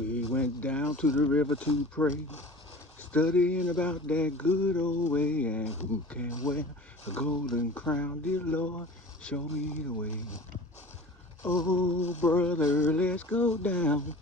We went down to the river to pray, studying about that good old way, and who can wear a golden crown, dear Lord, show me the way. Oh, brother, let's go down